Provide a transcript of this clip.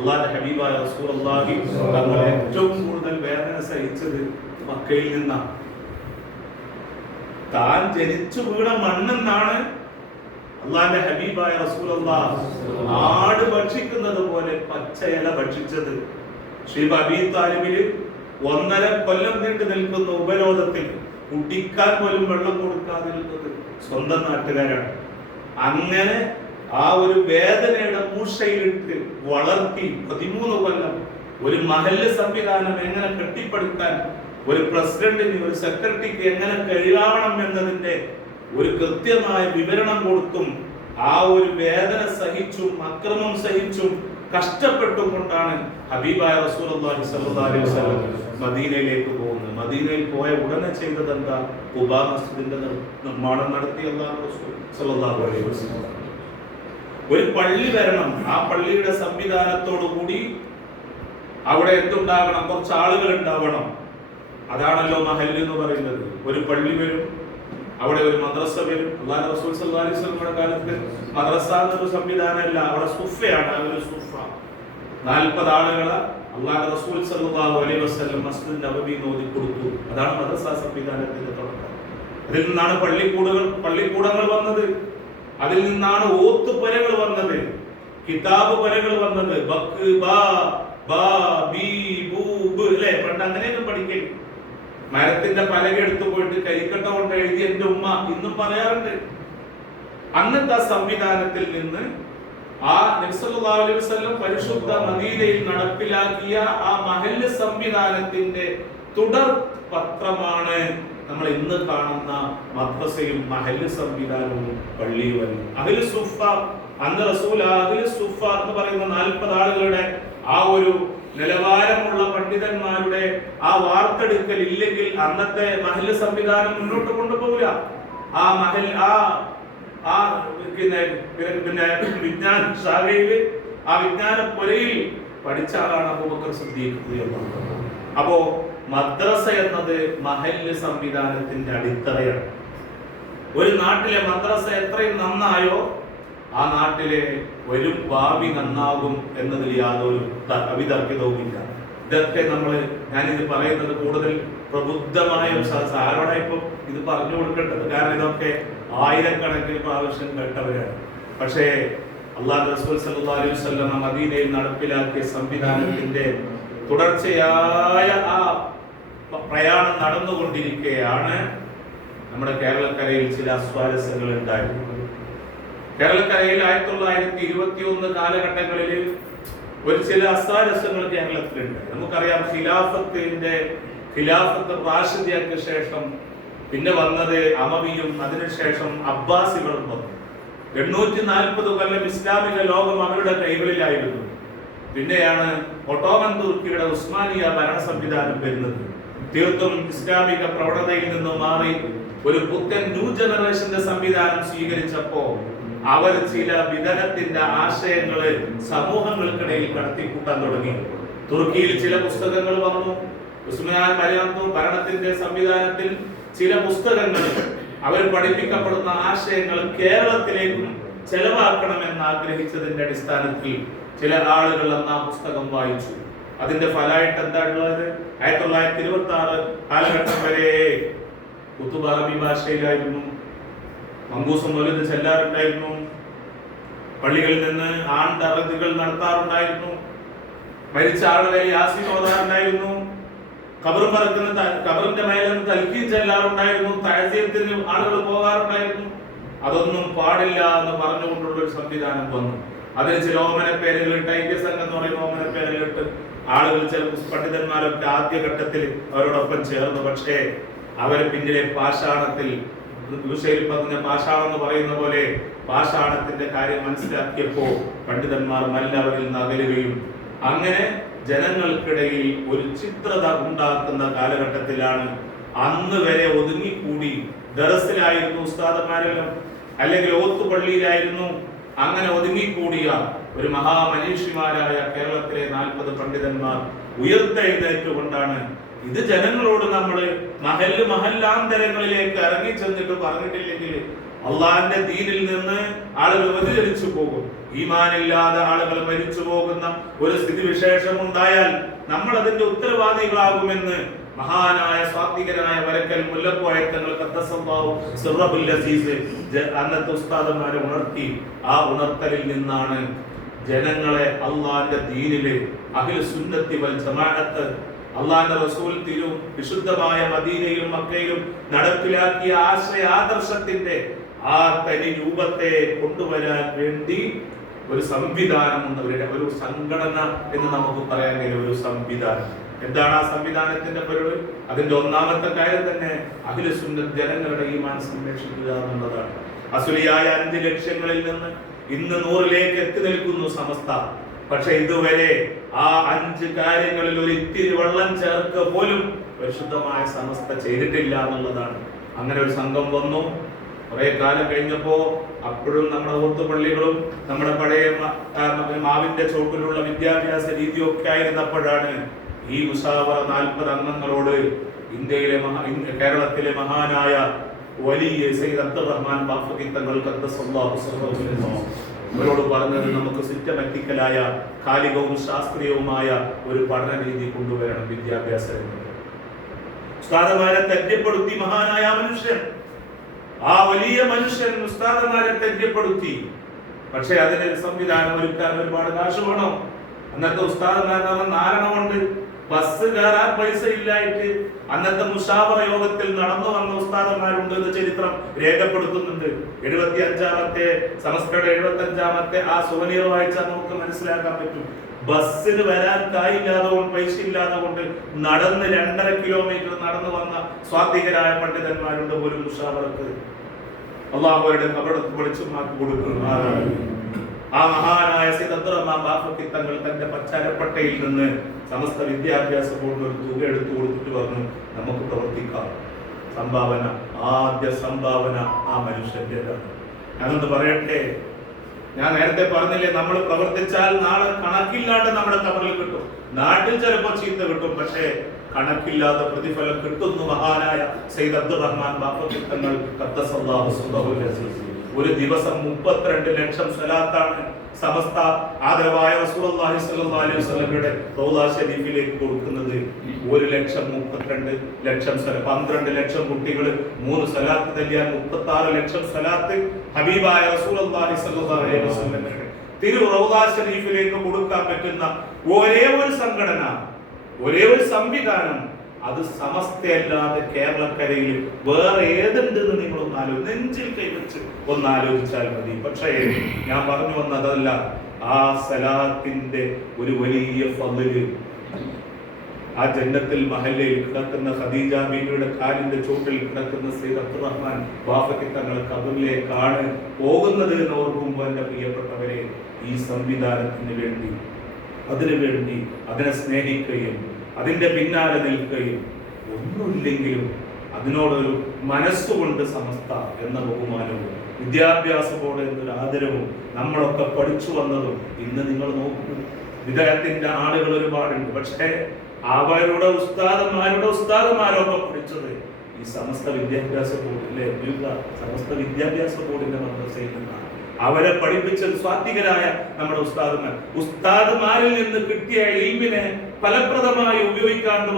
അള്ളാന്റെ ഹബീബായ റസൂലുള്ളാഹി തങ്ങൾ ഏറ്റവും കൂടുതൽ വേദന സഹിച്ചത് മക്കയിൽ നിന്നാണ് താൻ ജനിച്ചു വീണ മണ്ണെന്നാണ് അള്ളാന്റെ ഹബീബായ റസൂലുള്ളാഹ് ആട് ഭക്ഷിക്കുന്നത് പോലെ പച്ചയില ഭക്ഷിച്ചത്. ശ്രീ അബീ താലിബിൽ ഒന്നര കൊല്ലം നീണ്ടു നിൽക്കുന്ന ഉപരോധത്തിൽ കുടിക്കാൻ പോലും വെള്ളം കൊടുക്കാതിരുന്നത് സ്വന്തം നാട്ടുകാരാണ്. അങ്ങനെ ആ ഒരു വേദനയുടെ മൂഷയിലിട്ട് വളർത്തി പതിമൂന്ന് കൊല്ലം ഒരു മഹല്ല് സംവിധാനം എങ്ങനെ കെട്ടിപ്പടുക്കാൻ ഒരു പ്രസിഡന്റിന് ഒരു സെക്രട്ടറിക്ക് എങ്ങനെ കഴിയാവണം എന്നതിന്റെ ഒരു കൃത്യമായ വിവരണം കൊടുത്തും ആ ഒരു വേദന സഹിച്ചും അക്രമം സഹിച്ചും കഷ്ടപ്പെട്ടും കൊണ്ടാണ് ഹബീബായ അലൈഹി വസല്ലം മദീനയിലേക്ക് പോകുന്നത്. മദീനയിൽ പോയ ഉടനെ ചെയ്തത് എന്താ? മസ്ജിദിന്റെ നിർമ്മാണം നടത്തി അല്ലാഹു റസൂൽ സ്വല്ലല്ലാഹു അലൈഹി വസല്ലം. ഒരു പള്ളി വരണം. ആ പള്ളിയുടെ സംവിധാനത്തോടു കൂടി അവിടെ എന്തുണ്ടാകണം? കുറച്ച് ആളുകൾ ഉണ്ടാവണം. അതാണല്ലോ മഹൽ എന്ന് പറയുന്നത്. ഒരു പള്ളി വരും അവിടെ ഒരു മദ്രസ വരും. അള്ളാഹു റസൂൽ അലൈഹി വസല്ലമയുടെ കാലത്ത് മദ്രസ എന്നൊരു സംവിധാനമല്ല. അവിടെ സുഫയാണ് ഒരു സുഫ. നാൽപ്പത് ആളുകളെ അള്ളാഹു റസൂൽ സല്ലല്ലാഹു അലൈഹി വസല്ലം മസ്ജിദ് നബവി നോദി കൊടുത്തു. അതാണ് മദ്രസ സംവിധാനത്തിന്റെ തുടക്കം. അതിൽ നിന്നാണ് പള്ളിക്കൂടുകൾ പള്ളിക്കൂടങ്ങൾ വന്നത്. അതിൽ നിന്നാണ് ഓത്ത് പരകൾ വന്നത്. കിതാബ് പരകൾ വന്നത്. ബക്ക് ബാ ബാ ബീ ബൂ ബ് അല്ലേ? പണ്ട് അങ്ങനെയൊക്കെ പഠിക്കൽ മരത്തിന്റെ പലക എടുത്തു പോയിട്ട് കരിക്കട്ട കൊണ്ട് എഴുതി എന്റെ ഉമ്മ ഇന്നും പറയാറുണ്ട്. അന്നത്തെ സംവിധാനത്തിൽ നിന്ന് ആ വസല്ലം പരിശുദ്ധ മദീനയിൽ നടപ്പിലാക്കിയ ആ മഹല്ല് സംവിധാനത്തിന്റെ തുടർ പത്രമാണ് നമ്മൾ ഇന്ന് കാണുന്ന മദ്രസയും മഹൽ സംവിധാനവും പള്ളിയും അഖിൽ സുഫ അന്ന് റസൂൽ അഖിൽ സുഫ എന്ന് പറയുന്ന നാൽപ്പത് ആളുകളുടെ ആ ഒരു നിലവാരമുള്ള പണ്ഡിതന്മാരുടെ ആ വാർത്തെടുക്കൽ ഇല്ലെങ്കിൽ അന്നത്തെ മഹൽ സംവിധാനം മുന്നോട്ട് കൊണ്ടുപോകില്ല ആ മഹൽ ആ ആ പിന്നെ പിന്നെ വിജ്ഞാന ആ വിജ്ഞാന പുരയിൽ പഠിച്ച ആളാണ് അബൂബക്കർ സിദ്ദീഖ്. അപ്പോ മദ്രസ എന്നത് മഹല്ല് സംവിധാനത്തിന്റെ അടിത്തറയാണ്. ഒരു നാട്ടിലെ മദ്രസ എത്രയും നന്നായോ ആ നാട്ടിലെ ഒരു ഭാവി നന്നാകും എന്നതിൽ യാതൊരു അവിതർക്കിതവുമില്ല. ഇതൊക്കെ നമ്മൾ ഞാനിത് പറയുന്നത് കൂടുതൽ പ്രബുദ്ധമായ ഒരു ആരോടാ ഇപ്പൊ ഇത് പറഞ്ഞു കൊടുക്കേണ്ടത്? കാരണം ഇതൊക്കെ ആയിരക്കണക്കിന് പ്രാവശ്യം കേട്ടവരാണ്. പക്ഷേ അള്ളാഹ് റസൂൽ അലൈഹി വസല്ലം മദീനയിൽ നടപ്പിലാക്കിയ സംവിധാനത്തിന്റെ തുടർച്ചയായ ആ പ്രയാണം നടന്നുകൊണ്ടിരിക്കുകയാണ് നമ്മുടെ കേരളക്കരയിൽ ചില അസ്വാരസ്യങ്ങൾ ഉണ്ടായിരുന്നത് കേരളക്കരയിൽ ആയിരത്തി തൊള്ളായിരത്തി ഇരുപത്തി ഒന്ന് കാലഘട്ടങ്ങളിൽ ഒരു ചില അസ്വാരസ്യങ്ങൾ കേരളത്തിലുണ്ട്. നമുക്കറിയാം ഖിലാഫത്തിന്റെ ഖിലാഫത്ത് റാഷിദിയക്ക് ശേഷം പിന്നെ വന്നത് അമവിയും അതിനുശേഷം അബ്ബാസികളും വന്നു. എണ്ണൂറ്റി നാൽപ്പത് കൊല്ലം ഇസ്ലാമിക ലോകം അവരുടെ കൈകളിലായിരുന്നു. പിന്നെയാണ് ഒട്ടോമൻ തുർക്കിയുടെ ഉസ്മാനിയ ഭരണ സംവിധാനം വരുന്നത്. തീർത്തും ഇസ്ലാമിക പ്രവണതയിൽ നിന്നും മാറി ഒരു പുത്തൻ ന്യൂ ജനറേഷന്റെ സംവിധാനം സ്വീകരിച്ചപ്പോ അവർ ചില വിതരത്തിന്റെ ആശയങ്ങൾ സമൂഹങ്ങൾക്കിടയിൽ കടത്തിക്കൂട്ടാൻ തുടങ്ങി. തുർക്കിയിൽ ചില പുസ്തകങ്ങൾ വന്നു. ഉസ്മാൻ മലയാളം ഭരണത്തിന്റെ സംവിധാനത്തിൽ ചില പുസ്തകങ്ങൾ അവർ പഠിപ്പിക്കപ്പെടുന്ന ആശയങ്ങൾ കേരളത്തിലേക്കും ചെലവാക്കണമെന്ന് ആഗ്രഹിച്ചതിന്റെ അടിസ്ഥാനത്തിൽ ചില ആളുകൾ അന്ന് ആ പുസ്തകം വായിച്ചു. അതിന്റെ ഫലമായിട്ട് എന്താ ഉള്ളത് ആയിരത്തി തൊള്ളായിരത്തി ഇരുപത്തി ആറ് കാലഘട്ടം വരെ കുത്തുബ അറബി ഭാഷയിലായിരുന്നു. മങ്കൂസം വലുത് ചെല്ലാറുണ്ടായിരുന്നു. പള്ളികളിൽ നിന്ന് ആണ്ടറുതികൾ നടത്താറുണ്ടായിരുന്നു. മരിച്ച ആളുകളെ യാസി ഓതാറുണ്ടായിരുന്നു. കബറും പറക്കുന്ന കബറിന്റെ മേലെ നിന്ന് തൽക്കീൻ ചെല്ലാറുണ്ടായിരുന്നു. താഴ്ചയത്തിന് ആളുകൾ പോകാറുണ്ടായിരുന്നു. അതൊന്നും പാടില്ല എന്ന് പറഞ്ഞുകൊണ്ടുള്ള ഒരു സംവിധാനം വന്നു. അതിന് ചില ഓമന പേരുകളിട്ട് ഐക്യ സംഘം എന്ന് പറയുന്ന ഓമന പേരുകളിട്ട് ആളുകൾ ചില പണ്ഡിതന്മാരൊക്കെ ആദ്യഘട്ടത്തിൽ അവരോടൊപ്പം ചേർന്നു. പക്ഷേ അവർ പിന്നിലെ പാഷാണത്തിൽ ദുഷയിൽ പറഞ്ഞ പാഷാണം എന്ന് പറയുന്ന പോലെ പാഷാണത്തിന്റെ കാര്യം മനസ്സിലാക്കിയപ്പോ പണ്ഡിതന്മാർ മല്ലവരിൽ നിന്ന് അകലുകയും അങ്ങനെ ജനങ്ങൾക്കിടയിൽ ഒരു ചിത്രത ഉണ്ടാക്കുന്ന കാലഘട്ടത്തിലാണ് അന്ന് വരെ ഒതുങ്ങിക്കൂടി. ദറസിലായിരുന്നു ഉസ്താദന്മാരെല്ലാം. അല്ലെങ്കിൽ ഓത്തുപള്ളിയിലായിരുന്നു അങ്ങനെ ഒതുങ്ങിക്കൂടിയ ഒരു മഹാമനീഷിമാരായ കേരളത്തിലെ നാൽപ്പത് പണ്ഡിതന്മാർ ഉയർത്തെഴുന്നേറ്റുകൊണ്ടാണ് ഇത് ജനങ്ങളോട് നമ്മൾ മഹൽ മഹല്ലാന്തരങ്ങളിലേക്ക് ഇറങ്ങി ചെന്നിട്ട് പറഞ്ഞിട്ടില്ലെങ്കിൽ അള്ളാഹിന്റെ തീരിൽ നിന്ന് ആളുകൾ വ്യതിചലിച്ചു പോകും. ഈമാനില്ലാതെ ആളുകൾ മരിച്ചു പോകുന്ന ഒരു സ്ഥിതിവിശേഷം ഉണ്ടായാൽ നമ്മൾ അതിന്റെ ഉത്തരവാദികളാകുമെന്ന് മഹാനായ സ്വാത്വികനായ വരക്കൽ മുല്ലപ്പോയത്തങ്ങൾ അന്നത്തെ ഉസ്താദന്മാരെ ഉണർത്തി. ആ ഉണർത്തലിൽ നിന്നാണ് ജനങ്ങളെ അള്ളാന്റെ ദീനിൽ അഖിൽ സുന്നത്തി വൽ ജമാഅത്ത് അള്ളാന്റെ റസൂൽ തിരു വിശുദ്ധമായ മദീനയിലും മക്കയിലും നടപ്പിലാക്കിയ ആശയ ആദർശത്തിന്റെ ആ തനി രൂപത്തെ കൊണ്ടുവരാൻ വേണ്ടി ഒരു സംവിധാനമുണ്ട്. ഒരു ഒരു സംഘടന എന്ന് നമുക്ക് പറയാൻ കഴിയും ഒരു സംവിധാനം. എന്താണ് ആ സംവിധാനത്തിന്റെ പരിപാടി അതിന്റെ ഒന്നാമത്തെ കാര്യം തന്നെ അഖില സുന്നത്ത് ജനങ്ങളുടെ ഈമാൻ സംരക്ഷിക്കുക എന്നുള്ളതാണ്. അസുലിയായ അഞ്ച് ലക്ഷ്യങ്ങളിൽ നിന്ന് ഇന്ന് നൂറിലേക്ക് എത്തി നിൽക്കുന്നു സമസ്ത. പക്ഷെ ഇതുവരെ ആ അഞ്ച് കാര്യങ്ങളിൽ ഒരു ഇത്തിരി വെള്ളം ചേർക്കുക പോലും പരിശുദ്ധമായ സമസ്ത ചെയ്തിട്ടില്ല എന്നുള്ളതാണ്. അങ്ങനെ ഒരു സംഘം വന്നു. കുറെ കാലം കഴിഞ്ഞപ്പോ അപ്പോഴും നമ്മുടെ ഓത്തുപള്ളികളും നമ്മുടെ പഴയ മാവിന്റെ ചോട്ടിലുള്ള വിദ്യാഭ്യാസ രീതിയൊക്കെ ആയിരുന്നപ്പോഴാണ് ഈ മുസാവറ നാൽപ്പത് അംഗങ്ങളോട് ഇന്ത്യയിലെ മഹാ കേരളത്തിലെ മഹാനായ വലിയ സയ്യിദ് അബ്ദുൾ റഹ്മാൻ ബാഫക്കി തങ്ങൾ അവരോട് പറഞ്ഞത് നമുക്ക് സിസ്റ്റമാറ്റിക്കലായ കാലികവും ശാസ്ത്രീയവുമായ ഒരു പഠന രീതി കൊണ്ടുവരണം വിദ്യാഭ്യാസ രംഗത്ത് തെറ്റപ്പെടുത്തി മഹാനായ മനുഷ്യൻ. ആ വലിയ മനുഷ്യൻ ഉസ്താദന്മാരെ തെറ്റപ്പെടുത്തി. പക്ഷെ അതിന് സംവിധാനം ഒരുക്കാൻ ഒരുപാട് കാശ് വേണം. അന്നത്തെ ഉസ്താദന്മാരെ നാരണമുണ്ട് ബസ് കയറാൻ പൈസ ഇല്ലായിട്ട് അന്നത്തെ മുഷാവറ യോഗത്തിൽ നടന്നു വന്ന ഉസ്താദന്മാരുണ്ട് എന്ന് ചരിത്രം രേഖപ്പെടുത്തുന്നുണ്ട്. എഴുപത്തി അഞ്ചാമത്തെ സംസ്കൃത എഴുപത്തി അഞ്ചാമത്തെ ആ സുവനീർ വായിച്ചാൽ നമുക്ക് മനസ്സിലാക്കാൻ പറ്റും. ബസ്സിന് വരാൻ കായില്ലാതെ കൊണ്ട് പൈസ ഇല്ലാതെ കൊണ്ട് നടന്ന് രണ്ടര കിലോമീറ്റർ നടന്നു വന്ന സ്വാത്വികരായ പണ്ഡിതന്മാരുണ്ട് പോലും മുഷാവറക്ക്. അള്ളാഹു അവരുടെ കപടത്ത് വെളിച്ചമാക്കി കൊടുക്കുന്നു ആ. മഹാനായ സിദ്ധറഹ്മാൻ ബാഫക്കി തങ്ങൾ തന്റെ പച്ചാരപ്പട്ടയിൽ നിന്ന് സമസ്ത വിദ്യാഭ്യാസ ബോർഡിന് ഒരു തുക എടുത്തു കൊടുത്തിട്ട് പറഞ്ഞു നമുക്ക് പ്രവർത്തിക്കാം. സംഭാവന ആദ്യ സംഭാവന ആ മനുഷ്യന്റേതാണ് ഞാനൊന്ന് പറയട്ടെ? ഞാൻ നേരത്തെ പറഞ്ഞില്ലേ നമ്മൾ പ്രവർത്തിച്ചാൽ നാളെ കണക്കില്ലാണ്ട് നമ്മുടെ കബറിൽ കിട്ടും. നാട്ടിൽ ചിലപ്പോൾ ചീത്ത കിട്ടും പക്ഷേ കണക്കില്ലാത്ത പ്രതിഫലം കിട്ടുന്നു മഹാനായ സയ്യിദ് അബ്ദുൾ റഹ്മാൻ അസീസ്. ഒരു ദിവസം മുപ്പത്തിരണ്ട് ലക്ഷം സ്വലാത്താണ് സമസ്ത ആദരവായ റസൂലുള്ളാഹി സ്വല്ലല്ലാഹു അലൈഹി വസല്ലമയുടെ ശരീഫിലേക്ക് കൊടുക്കുന്നത് ഒരു ലക്ഷം മുപ്പത്തിരണ്ട് ലക്ഷം പന്ത്രണ്ട് ലക്ഷം കുട്ടികൾ മൂന്ന് സ്വലാത്ത് തല്ലിയാൽ മുപ്പത്തി ആറ് ലക്ഷം സലാത്ത് ഹബീബായ റസൂലുള്ളാഹി അലൈഹി വസല്ലമയുടെ തിരു റൗള ഷെരീഫിലേക്ക് കൊടുക്കാൻ പറ്റുന്ന ഒരേ ഒരു സംഘടന ഒരേ ഒരു സംവിധാനം. അത് സമസ്തയല്ലാതെ കേരളക്കരയിൽ വേറെ ഏതുണ്ടെന്ന് നിങ്ങൾ ഒന്ന് ആലോചിച്ച് നെഞ്ചിൽ കൈവച്ച് ഒന്ന് ആലോചിച്ചാൽ മതി. പക്ഷേ ഞാൻ പറഞ്ഞു വന്നതല്ല ആ സലാത്തിന്റെ ഒരു വലിയ ഫضൽ ആ ജന്നത്തിൽ മഹല്ലയിൽ കിടക്കുന്ന ഖദീജ ബീവിയുടെ കാലിന്റെ ചോട്ടിൽ കിടക്കുന്ന സെയ്ദ് അബ്ദുറഹ്മാൻ വാഫക്കി തങ്ങളെ കബറിലേക്കാണ് പോകുന്നത് എന്ന് ഓർക്കുമ്പോൾ എന്റെ പ്രിയപ്പെട്ടവരെ ഈ സംവിധാനത്തിന് വേണ്ടി അതിനു വേണ്ടി അതിനെ സ്നേഹിക്കുകയും അതിന്റെ പിന്നാലെ നിൽക്കുകയും ഒന്നുമില്ലെങ്കിലും അതിനോടൊരു മനസ്സുകൊണ്ട് സമസ്ത എന്ന ബഹുമാനവും വിദ്യാഭ്യാസത്തോടെ എന്നൊരു ആദരവും നമ്മളൊക്കെ പഠിച്ചു വന്നതും ഇന്ന് നിങ്ങൾ നോക്കൂ. വിദേഹത്തിന്റെ ആളുകൾ ഒരുപാടുണ്ട്. പക്ഷേ അവരുടെ ഉസ്താദന്മാരുടെ ഉസ്താദന്മാരൊക്കെ പഠിച്ചത് ഈ സമസ്ത വിദ്യാഭ്യാസ ബോർഡിലെ സമസ്ത വിദ്യാഭ്യാസ ബോർഡിന്റെ മദ്രസയിൽ നിന്നാണ്. അവരെ പഠിപ്പിച്ചത് സ്വാത്വികരായ നമ്മുടെ ഉസ്താദുമാർ. ഉസ്താദുമാരിൽ നിന്ന് കിട്ടിയ ഇൽമിനെ ഫലപ്രദമായി ഉപയോഗിക്കാണ്ട്